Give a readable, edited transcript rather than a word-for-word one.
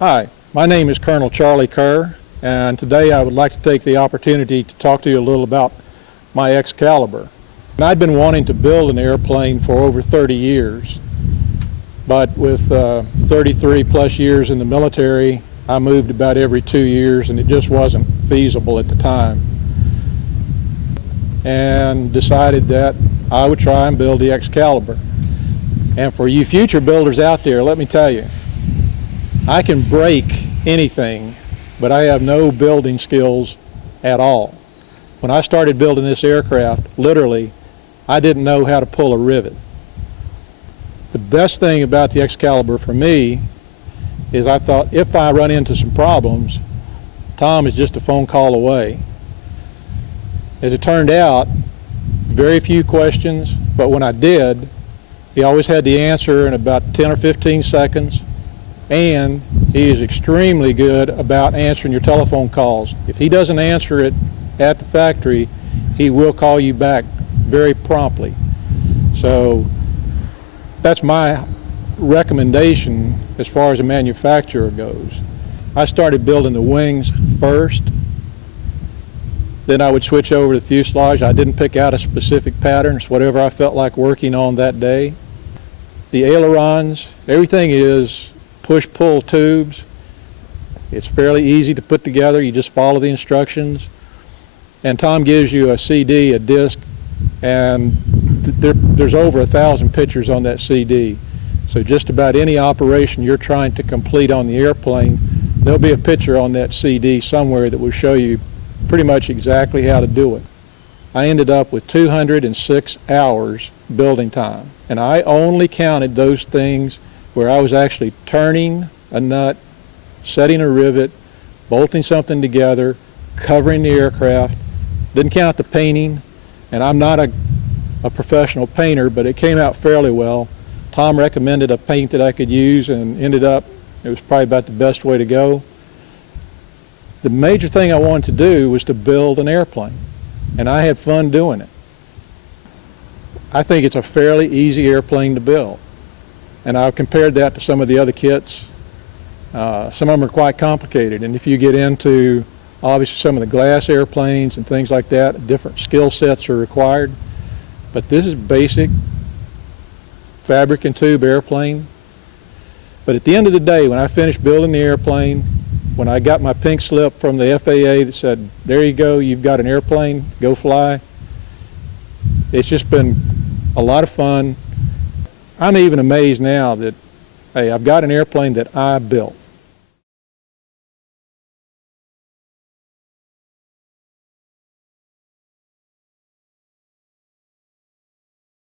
Hi, my name is Colonel Charlie Kerr, and today I would like to take the opportunity to talk to you a little about my Excalibur. And I'd been wanting to build an airplane for over 30 years, but with 33 plus years in the military, I moved about every 2 years and it just wasn't feasible at the time. And decided that I would try and build the Excalibur. And for you future builders out there, let me tell you, I can break anything, but I have no building skills at all. When I started building this aircraft, literally, I didn't know how to pull a rivet. The best thing about the Excalibur for me is I thought if I run into some problems, Tom is just a phone call away. As it turned out, very few questions, but when I did, he always had the answer in about 10 or 15 seconds. And he is extremely good about answering your telephone calls. If he doesn't answer it at the factory, he will call you back very promptly. So that's my recommendation as far as a manufacturer goes. I started building the wings first, then I would switch over to the fuselage. I didn't pick out a specific pattern, it's whatever I felt like working on that day. The ailerons, everything is push-pull tubes. It's fairly easy to put together. You just follow the instructions. And Tom gives you a CD, a disc, and there's over 1,000 pictures on that CD. So just about any operation you're trying to complete on the airplane, there'll be a picture on that CD somewhere that will show you pretty much exactly how to do it. I ended up with 206 hours building time, and I only counted those things where I was actually turning a nut, setting a rivet, bolting something together, covering the aircraft. Didn't count the painting, and I'm not a professional painter, but it came out fairly well. Tom recommended a paint that I could use, and ended up, it was probably about the best way to go. The major thing I wanted to do was to build an airplane, and I had fun doing it. I think it's a fairly easy airplane to build. And I've compared that to some of the other kits. Some of them are quite complicated, and if you get into obviously some of the glass airplanes and things like that, different skill sets are required. But this is basic fabric and tube airplane. But at the end of the day, when I finished building the airplane, when I got my pink slip from the FAA that said, there you go, you've got an airplane, go fly, it's just been a lot of fun. I'm even amazed now that, hey, I've got an airplane that I built.